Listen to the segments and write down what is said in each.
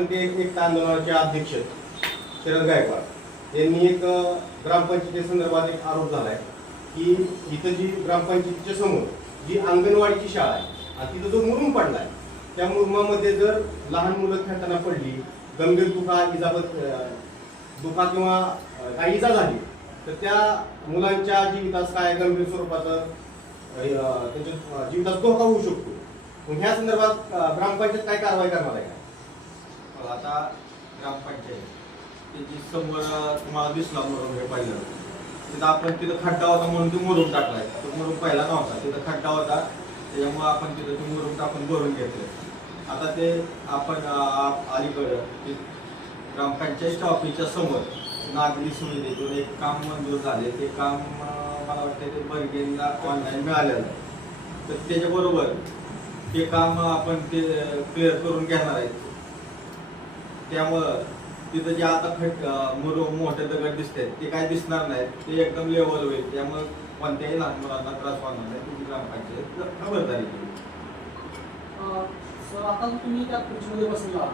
सूर्यवंशी आता एक आंदोलनाचे अध्यक्ष शरद गायकवाड यांनी एक ग्रामपंचायती संदर्भात एक आरोप झालाय की इथं जी ग्रामपंचायतीच्या समोर जी अंगणवाडीची शाळा आहे आणि तिथं जो मुरुम पडलाय त्या मुरुमामध्ये जर लहान मुलं खेळताना पडली गंभीर दुखा इजाबत दुखा किंवा काही इजा झाली तर त्या मुलांच्या जीवितास काय गंभीर स्वरूपाचं त्यांच्या जीवितास धोका होऊ शकतो. मग ह्या संदर्भात ग्रामपंचायत काय कारवाई करणार आहे? का आता ग्रामपंचायत. त्याची समोर तुम्हाला दिसला मोरून हे पाहिलं. तिथं आपण तिथं खड्डा होता म्हणून ते मोरून टाकलाय. तो मोरून पहिला नव्हता. तिथं खड्डा होता. त्याच्यामुळे आपण तिथं ते मोरून टाकून भरून घेतलं. आता ते आपण अलीकडं ते ऑफिसच्या समोर नागरी सुविधेतून एक काम मंजूर झाले. ते काम मला वाटतं ते बर्गेनला ऑनलाईन मिळालेलं तर त्याच्याबरोबर ते काम आपण ते क्लिअर करून घेणार आहेत. त्यामुळं तिथं जे आता खट मोठे दगड दिसतात ते काय दिसणार नाहीत. ते एकदम लेवल होईल. त्यामुळे कोणत्याही लहान मुलांना त्रास होणार नाही. तुम्ही ग्रामपंचायत खबरदारी घेईल सर आता तुम्ही त्या खुर्चीमध्ये बसला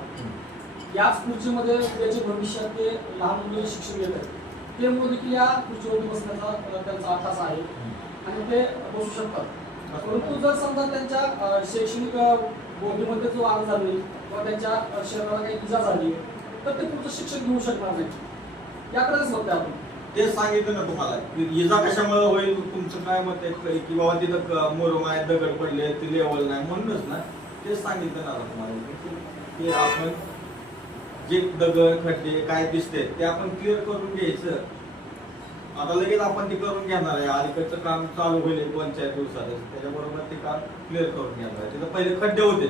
याच खुर्चीमध्ये त्याचे भविष्यात ते लहान मुलं शिक्षण घेत आहेत ते मुलं देखील या खुर्चीवरती बसण्याचा त्यांचा आठास आहे. आणि ते बसू शकतात. परंतु जर समजा त्यांच्या शैक्षणिक बोलीमध्ये बोधीमध्ये जो आग झाली किंवा त्यांच्या शरीराला काही इजा झाली तर ते पुढचं शिक्षण घेऊ शकणार नाही. याकडेच बघते आपण? ते सांगितलं ना तुम्हाला इजा कशामुळे होईल तुमचं काय मत आहे? की बाबा तिथं मोरम आहे दगड पडले ते लेवल नाही म्हणूनच ना तेच सांगितलं ना तुम्हाला. ते आपण जे दगड खड्डे काय दिसते ते आपण क्लिअर करून घ्यायचं. आता लगेच आपण ते करून घेणार आहे. अलीकडचं काम चालू होईल दोन चार दिवसात. त्याच्याबरोबर ते काम क्लिअर करून घेणार आहे. तिथं पहिले खड्डे होते.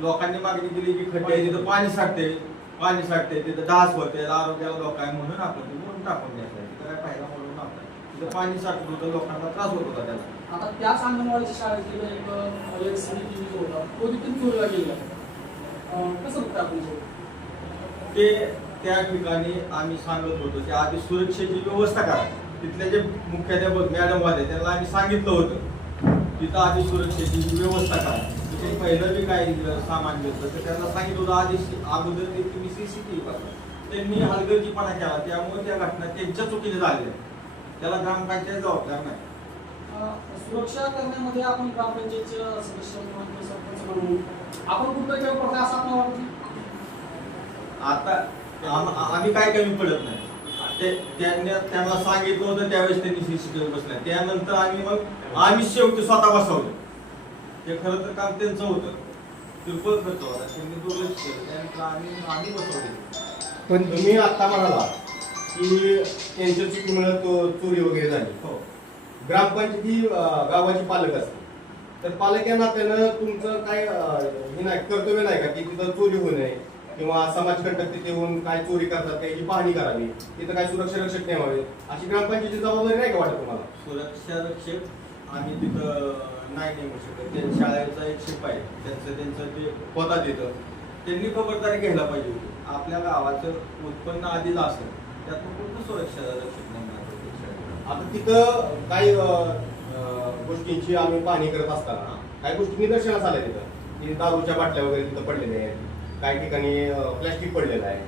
लोकांनी मागणी केली की खड्डे तिथं पाणी साठते. पाणी साठते. तिथं डास होते. आरोग्याला धोका आहे म्हणून आपण ते म्हणून टाकून घ्यायचं आहे. तिथं काय फायदा म्हणून नव्हता. तिथं पाणी साठत होतं. लोकांना त्रास होत होता त्याचा. आता त्याच अंगणवाडीच्या शाळेतील एक जो होता. तो देखील चोरीला गेला कसं बघता आपण? तो? त्या ठिकाणी आम्ही सांगत होतो की आधी सुरक्षेची व्यवस्था करा. तिथले जे मुख्याध्यापक मॅडम होते त्यांना आम्ही सांगितलं होतं. तिथं आधी सुरक्षेची व्यवस्था करा. तिथे पहिलं बी काही सामान घेतलं तर त्यांना सांगितलं होतं आधी सी- अगोदर ते तुम्ही सीसीटीव्ही बघा त्यांनी हलगर्जीपणा केला. त्यामुळे त्या घटना त्यांच्या चुकीने झाल्या. त्याला ग्रामपंचायत जबाबदार नाही. सुरक्षा करण्यामध्ये आपण ग्रामपंचायतचे सदस्य म्हणून सरपंच म्हणून आपण कुठं केलं पडतं असं आपल्याला वाटतं? आता आम्ही काय कमी पडत नाही. ते त्यांनी त्यांना सांगितलं होतं त्यावेळेस त्यांनी सीसीटीव्ही बसल्या. त्यानंतर आम्ही मग आम्ही शेवटी स्वतः बसवलं. ते खरं तर काम त्यांचं होतं. किरकोळ खर्च होता त्यांनी दुर्लक्ष केलं. त्यानंतर आम्ही आम्ही बसवले. पण तुम्ही आता म्हणाला की त्यांच्या चुकीमुळे तो चोरी वगैरे झाली. हो. ग्रामपंचायत ही गावाची पालक असते तर पालक या नात्यानं तुमचं काय हे नाही कर्तव्य नाही का की तिथं चोरी होऊ नये? किंवा समाजकंटक तिथे येऊन काय चोरी करतात त्याची पाहणी करावी. तिथं काय सुरक्षा रक्षक नेमावे अशी ग्रामपंचायतीची जबाबदारी नाही का वाटत तुम्हाला? सुरक्षा रक्षक आम्ही तिथं नाही नेमू शकत. त्या शाळेचा एक शिपाई त्यांचं त्यांचं जे होता तिथं त्यांनी खबरदारी घ्यायला पाहिजे होती. आपल्या गावाचं उत्पन्न आधीच असेल त्यातून कोणतं सुरक्षा रक्षक नेमणार? आता तिथं काही गोष्टींची आम्ही पाहणी करत असताना काही गोष्टी निदर्शनास आल्या तिथं दारूच्या बाटल्या वगैरे तिथं पडलेल्या आहेत. काही ठिकाणी प्लॅस्टिक पडलेलं आहे.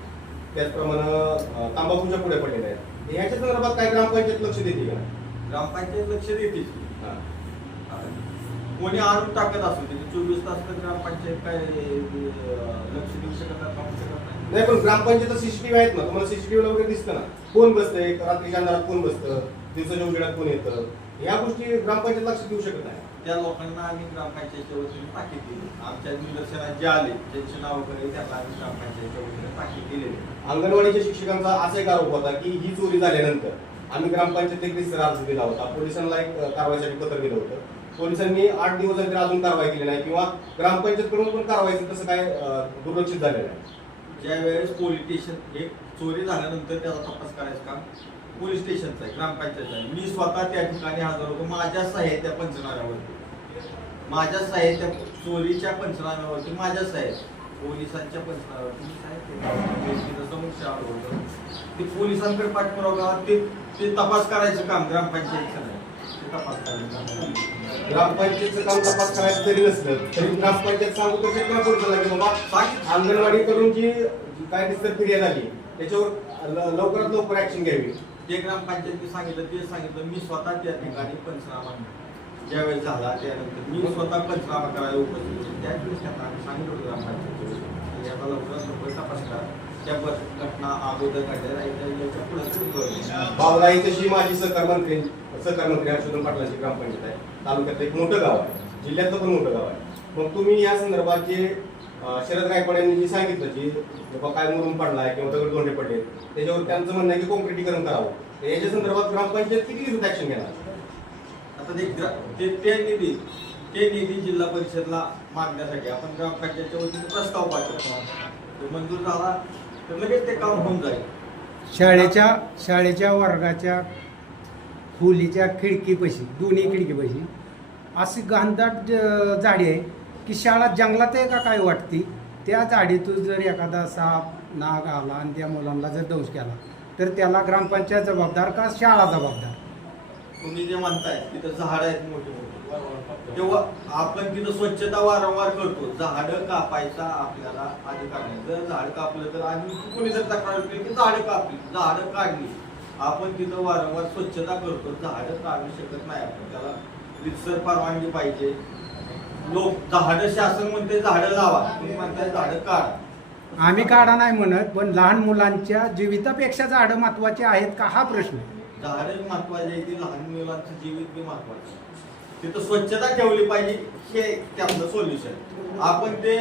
त्याचप्रमाणे तांबाखूच्या पुढे पडलेल्या आहेत. ह्याच्या संदर्भात काय ग्रामपंचायत लक्ष देते का? ग्रामपंचायत लक्ष देतेच हा. कोणी आणून टाकत असो तिथे चोवीस तास तर ग्रामपंचायत काय लक्ष देऊ शकत नाही पण ग्रामपंचायत सीसीटीव्ही आहेत ना. तुम्हाला सीसीटीव्ही वगैरे दिसतं ना? कोण बसतंय? रात्रीच्या अंधारात कोण बसतं? दिवसाच्या उजेडात कोण येतं? ह्या गोष्टी ग्रामपंचायत लक्ष देऊ शकत नाही. त्या लोकांना आम्ही ग्रामपंचायतच्या वतीने ताकीद दिली आमच्या निदर्शनात जे आले. ज्यांची नाव वगैरे त्यांना आम्ही ग्रामपंचायतच्या वतीने ताकीद दिलेली अंगणवाडीच्या शिक्षकांचा असा एक आरोप होता की ही चोरी झाल्यानंतर आम्ही ग्रामपंचायत एक रिसर अर्ज दिला होता. पोलिसांना एक कारवाईसाठी पत्र दिलं होतं. पोलिसांनी आठ दिवस झाले तरी अजून कारवाई केली नाही किंवा ग्रामपंचायतकडून पण कारवाईचं तसं काय दुर्लक्षित झालेलं आहे ज्या वेळेस पोलीस स्टेशन एक चोरी झाल्यानंतर त्याचा तपास करायचं काम पोलीस स्टेशनचं आहे ग्रामपंचायतचं आहे. मी स्वतः त्या ठिकाणी हजर होतो. माझ्या साहित्या पंचनाम्यावरती. माझ्या साहित्या चोरीच्या पंचनाम्यावरती माझ्या साहेब पोलिसांच्या पंचनाम्यावरती साहेब ते पोलिसांकडे पाठपुरावा ते ते तपास करायचं काम ग्रामपंचायतचं नाही. ते तपास करायचं ग्रामपंचायतचं काम तपास करायचं जरी नसलं. तरी ग्रामपंचायत सांगू तर की बाबा. अंगणवाडी करून जी काय दिसतं फिर्याद आली त्याच्यावर लवकरात लवकर ऍक्शन घ्यावी. जे ग्रामपंचायतीने सांगितलं ते सांगितलं मी स्वतः त्या ठिकाणी पंचनामा ज्यावेळेस झाला त्यानंतर मी स्वतः पंचनामा करायला उपस्थित होतो. त्याच दिवशी त्यांना आम्ही सांगितलं होतं ग्रामपंचायतीला याचा लवकरात लवकर तपास करा त्या बस घटना अगोदर घडल्या याच्या ही तशी माझी सहकारमंत्री मंत्री सहकार मंत्री हर्षवर्धन पाटलांची ग्रामपंचायत आहे. तालुक्यात एक मोठं गाव आहे. जिल्ह्यातलं पण मोठं गाव आहे. मग तुम्ही या संदर्भात जे शरद गायकवाड यांनी जी सांगितलं की बाबा काय मुरुम पडलाय किंवा दगड दोंडे पडले त्याच्यावर त्यांचं म्हणणं आहे की कॉन्क्रिटीकरण करावं. तर याच्या संदर्भात ग्रामपंचायत किती दिवसात ऍक्शन घेणार? आता ते ग्रा- ते ते निधी ते निधी जिल्हा परिषदला मागण्यासाठी आपण ग्रामपंचायतच्या वतीने प्रस्ताव पाठवतो. तो मंजूर झाला तर लगेच ते काम होऊन जाईल. शाळेच्या शाळेच्या वर्गाच्या खोलीच्या खिडकीपाशी दोन्ही खिडकीपाशी अशी घनदाट ज- झाडी आहे. की शाळा जंगलात आहे का काय वाटती? त्या झाडीतून जर एखादा साप नाग आला आणि त्या मुलांना जर दंश केला तर त्याला ग्रामपंचायत जबाबदार का शाळा जबाबदार? तुम्ही जे म्हणताय तिथं झाड आहेत मोठे मोठे. तेव्हा आपण तिथं स्वच्छता वारंवार करतो. झाड कापायचा आपल्याला अधिकार नाही. जर झाड कापलं तर आणि कोणी जर तक्रार केली की झाड कापली. झाड काढली. आपण तिथं वारंवार स्वच्छता करतो. झाड काढू शकत नाही आपण. त्याला रितसर परवानगी पाहिजे. लोक झाड शासन म्हणते झाडं लावा. तुम्ही म्हणताय झाडं काढा. आम्ही काढा नाही म्हणत पण लहान मुलांच्या जीवितापेक्षा झाडं महत्वाची आहेत का हा प्रश्न. आहे. झाडं महत्त्वाचे आहे की लहान मुलांचं जीवित बी महत्वाचं आहे. तिथं स्वच्छता ठेवली पाहिजे हे त्यातलं सोल्युशन आपण ते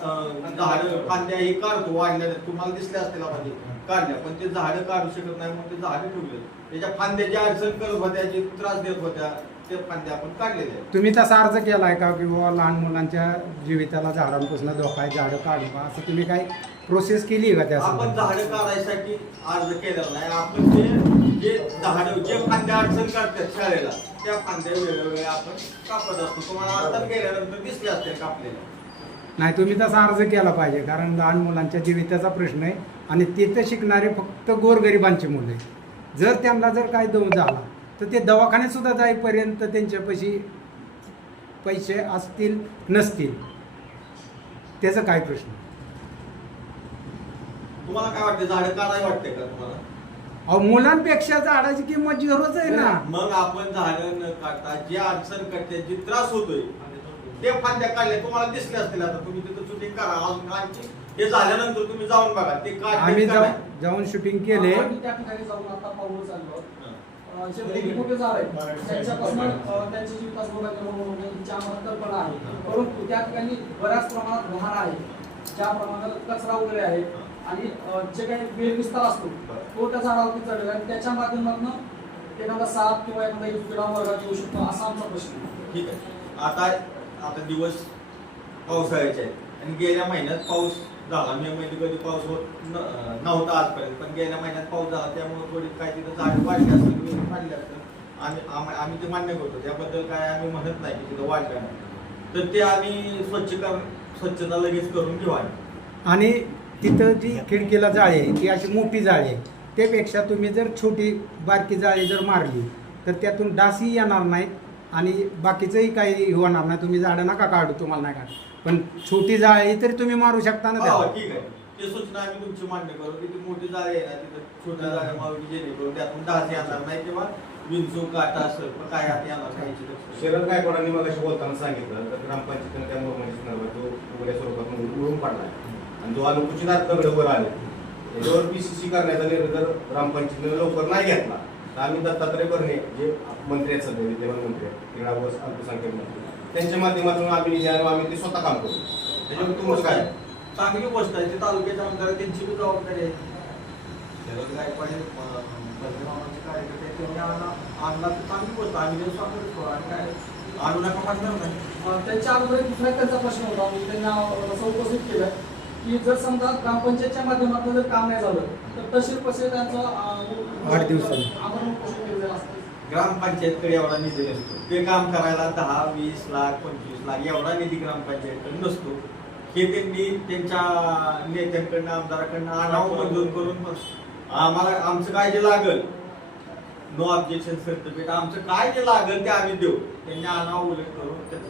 झाड कांद्या हे काढतो वाढल्या तुम्हाला दिसल्या असतील पाहिजे काढल्या पण ते झाडं काढू शकत नाही म्हणून ते झाडं ठेवले त्याच्या फांद्याची अडचण करत होत्या जे त्रास देत होत्या. ते फांद्या आपण काढलेल्या आहेत. तुम्ही तसा अर्ज केलाय का की बाबा लहान मुलांच्या जीविताला झाडांपासून धोका आहे झाडं काढू का? असं तुम्ही काय प्रोसेस केली आहे का त्या आपण? झाडं काढायसाठी अर्ज केलेला नाही. आपण ते जे झाड जे फांद्या अडचण करतात शाळेला त्या फांद्या वेगवेगळ्या आपण कापत असतो. तुम्हाला आता गेल्यानंतर दिसले असते कापलेल्या नाही तुम्ही तसा अर्ज केला पाहिजे कारण लहान मुलांच्या जीविताचा प्रश्न आहे आणि तिथे शिकणारे फक्त गोरगरिबांची मुलं आहे जर त्यांना जर काय दम झाला तर ते दवाखान्यात सुद्धा जाईपर्यंत त्यांच्यापाशी पैसे असतील नसतील? त्याचा काय प्रश्न? तुम्हाला काय वाटतं झाडं काढाय वाटते का तुम्हाला? अहो मुलांपेक्षा झाडाची किंमत झिरोच आहे ना. मग आपण झाडं न काढता जे अडचण करते जे त्रास होतोय ते फांद्या काढल्या तुम्हाला दिसले असतील आता. तुम्ही तिथं शूटिंग करा अजून आणखी हे झाल्यानंतर तुम्ही जाऊन बघा ते आम्ही काढले जाऊन शूटिंग केले. आम्ही त्या ठिकाणी जाऊन आता चाललो जे मोठे आहेत त्यांच्यापासून त्यांची जी विकास त्यांची आम्हाला कल्पना आहे. परंतु त्या ठिकाणी बऱ्याच प्रमाणात घाण आहे ज्या प्रमाणात कचरा वगैरे आहे आणि जे काही वेल विस्तार असतो तो त्या झाडावरती चढलेला आणि त्याच्या माध्यमातून एखादा साप किंवा एखादा क्रीडा वर्गात येऊ शकतो असा आमचा प्रश्न ठीक आहे. आता आता दिवस पावसाळ्याचे आहेत आणि गेल्या महिन्यात पाऊस झाला. मे महिन्यात कधी पाऊस होत न- नव्हता आजपर्यंत पण गेल्या महिन्यात पाऊस झाला त्यामुळे थोडी काय तिथं झाडं वाढली असेल किंवा वाढली असेल आम्ही आम- आम्ही ते मान्य करतो त्याबद्दल काय आम्ही म्हणत नाही की तिथं वाढलं नाही. तर ते आम्ही स्वच्छ कर स्वच्छता लगेच करून घेऊ आणि तिथं जी खिडकीला जाळी आहे ती अशी मोठी जाळी आहे त्यापेक्षा तुम्ही जर छोटी बारकी जाळी जर मारली तर त्यातून डासही येणार नाहीत आणि बाकीचंही काही होणार नाही. तुम्ही झाडं नका काढू तुम्हाला नाही काढू पण छोटी जाळी तरी तुम्ही मारू शकता ना हो, त्याला. ठीक आहे. ते सूचना आम्ही तुमची मान्य करू. की ती मोठी जाळी आहे ना तिथं छोटी जागा मारून जेणेकरून त्यातून डास येणार नाही किंवा विंचू काटा असेल पण काय हात येणार नाही याची दक्षता. शरद गायकवाडांनी मग बोलताना सांगितलं तर ग्रामपंचायतीने त्या मुरमाच्या संदर्भात जो उघड्या स्वरूपात म्हणून उडून पडलाय आणि जो अनुकुचित दगड वर आले. याच्यावर पीसीसी करण्याचा निर्णय जर ग्रामपंचायतीने लवकर नाही घेतला. तर आम्ही दत्तात्रय भरणे जे मंत्री आहेत सध्या विद्यमान मंत्री आहेत क्रीडा व अल्पसंख्याक मंत्री त्यांच्या माध्यमातून आम्ही निधी आम्ही ते स्वतः काम करू. त्याच्यावर तुमचं काय? चांगली गोष्ट आहे. ते तालुक्याच्या आमदार त्यांची बी जबाबदारी आहे. शरद गायकवाड हे, अं, बलरामाचे कार्यकर्ते आहेत, त्यांनी आणला आणला तर चांगली गोष्ट आहे. आम्ही देऊ आणि काय आणू नका म्हणणार नाही? अं, त्यांच्या अगोदर एक दुसरा एक त्यांचा प्रश्न होता. मी त्यांना असं उपस्थित केलं. की जर समजा ग्रामपंचायतच्या माध्यमातून जर काम नाही झालं तर तहसील पसे त्यांचं आठ दिवसांनी. आमरण उपोषण केलेलं असतं ग्रामपंचायतकडे एवढा निधी नसतो. ते काम करायला दहा वीस लाख पंचवीस लाख एवढा निधी ग्रामपंचायतकडे नसतो. हे त्यांनी त्यांच्या नेत्यांकडनं आमदाराकडनं आणावं मंजूर करून आम्हाला आमचं काय जे लागल? नो ऑब्जेक्शन सर्टिफिकेट आमचं काय जे लागेल ते आम्ही देऊ. त्यांनी आणा उल्लेख करून त्याचं.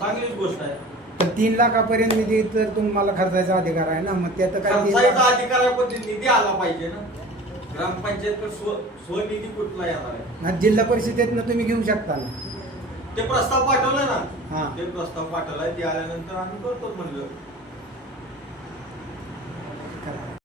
चांगलीच गोष्ट आहे. तर तीन लाखापर्यंत निधी तर तुम्हाला खर्चायचा अधिकार आहे ना? मग त्यात काय अधिकार आहे पण ते निधी आला पाहिजे ना. ग्रामपंचायत स्व स्वनिधी कुठला येणार आहे? ना जिल्हा परिषदेतनं तुम्ही घेऊ शकता ना. ते प्रस्ताव पाठवला हा. ना ते प्रस्ताव पाठवलाय ते आल्यानंतर आम्ही करतो म्हणलं.